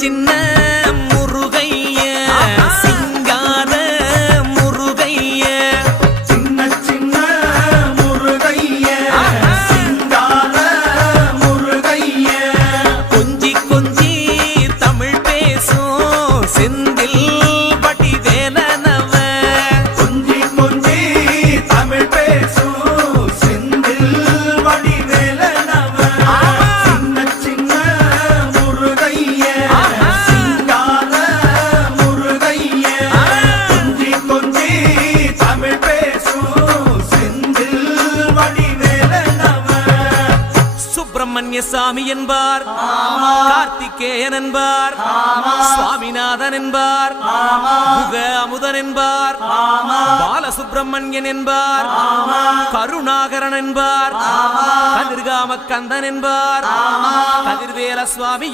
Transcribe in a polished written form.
சின்ன முருகைய சிங்கார முருகைய சின்ன சின்ன முருகைய சிங்கார முருகைய கொஞ்சி கொஞ்சி தமிழ் பேசும் செந்தில் வடிவேலனவ கொஞ்சி கொஞ்சி தமிழ் பேசும் செந்தில் வடிவேலனவ சின்ன சின்ன முருகைய சிங்கார முருகைய கொஞ்சி கொஞ்சி தமிழ் பேசும் செந்தில் வடிவேலனவ சுப்பிரமணிய சாமி என்பார், கார்த்திகேயன் என்பார், சுவாமிநாதன் என்பார், முக அமுதன் என்பார், பாலசுப்பிரமணியன் என்பார், கருணாகரன் என்பார், கதிர்காம கந்தன் என்பார், கதிர்வேல சுவாமி